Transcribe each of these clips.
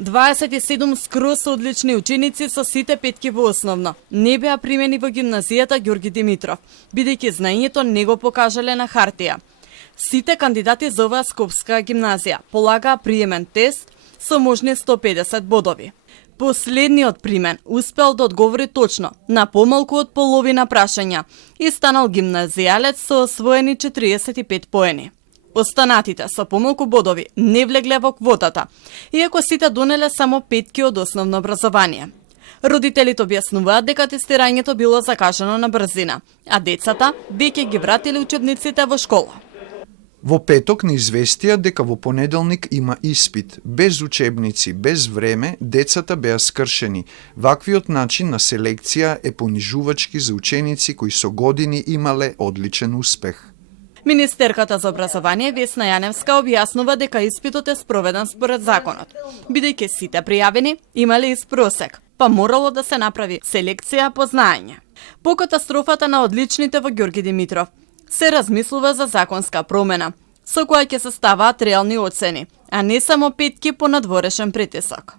27 скроз одлични ученици со сите петки во основно не беа примени во гимназијата Ѓорги Димитров, бидејќи знаењето не го покажале на хартија. Сите кандидати за оваа скопска гимназија полагаа приемен тест со можни 150 бодови. Последниот примен успел да одговори точно на помалку од половина прашања и станал гимназијалец со освоени 45 поени. Останатите со помалку бодови не влегле во квотата, иако сите донеле само петки од основно образование. Родителите објаснуваат дека тестирањето било закажано на брзина, а децата веќе ги вратиле учебниците во школа. Во петок ни известија дека во понеделник има испит. Без учебници, без време, децата беа скршени. Ваквиот начин на селекција е понижувачки за ученици кои со години имале одличен успех. Министерката за образование Весна Јаневска објаснува дека испитот е спроведен според законот, бидејќи сите пријавени имале испросек, па морало да се направи селекција по знаење. По катастрофата на одличните во Ѓорги Димитров се размислува за законска промена, со која ќе се ставаат реални оцени, а не само петки по надворешен притисок.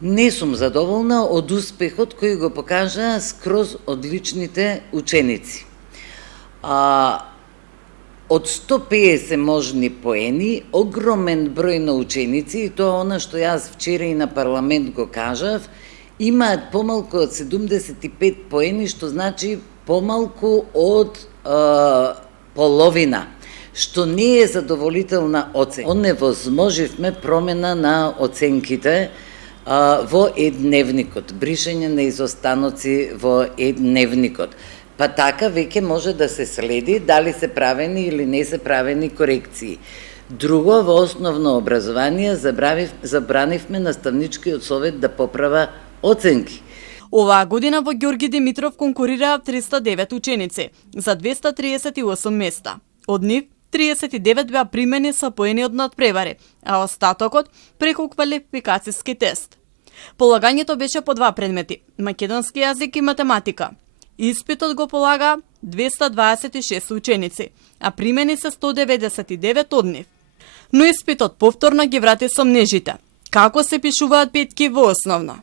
Не сум задоволна од успехот кој го покажа скроз одличните ученици. Од 150 можни поени, огромен број на ученици, и тоа она што јас вчера и на парламент го кажав, имаат помалку од 75 поени, што значи помалку од половина, што не е задоволителна оценка. Оневозможивме промена на оценките во едневникот, бришење на изостаноци во едневникот. Па така веќе може да се следи дали се правени или не се правени корекции. Друго, во основно образование забранивме наставничкиот совет да поправа оценки. Оваа година во Ѓорги Димитров конкурираа 309 ученици за 238 места. Од нив 39 беа примени со поени од надпревари, а остатокот преку квалификацијски тест. Полагањето беше по два предмети – македонски јазик и математика. Испитот го полага 226 ученици, а примени се 199 од нив. Но испитот повторно ги врати сомнежите. Како се пишуваат петки во основно?